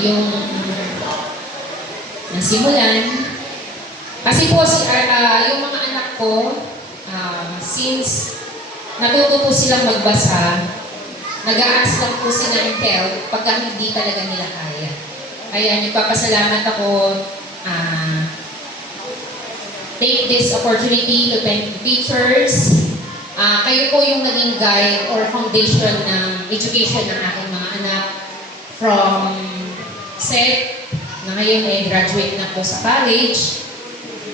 yung nasimulan. Kasi po, yung mga anak ko, since natuto po silang magbasa, nag-a-ask lang po sila ng help pagka hindi talaga nila kaya. Kaya nagpapasalamat ako, take this opportunity to thank the teachers. Kayo po yung naging guide or foundation ng education ng aking mga anak from SET, na ngayon ay graduate na po sa college,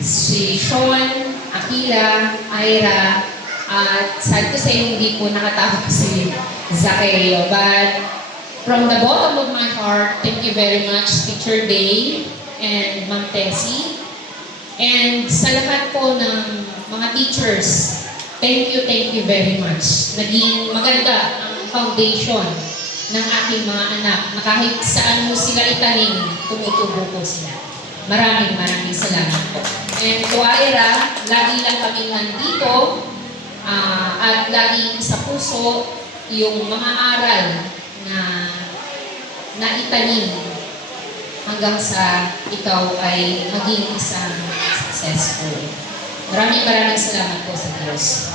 si Sean, Akila, Ira, at sad to say, hindi po nakatapos si Zacchario. But from the bottom of my heart, thank you very much, Teacher Day and Ma'am Tessie. And sa lahat po ng mga teachers, thank you very much. Naging maganda ang foundation ng aking mga anak na kahit saan mo sila itanim, tumutubo po sila. Maraming salamat po. And to Ira, lagi lang kami nandito at lagi sa puso yung mga aral na itanim hanggang sa ikaw ay maging isang successful. Maraming salamat po sa Diyos.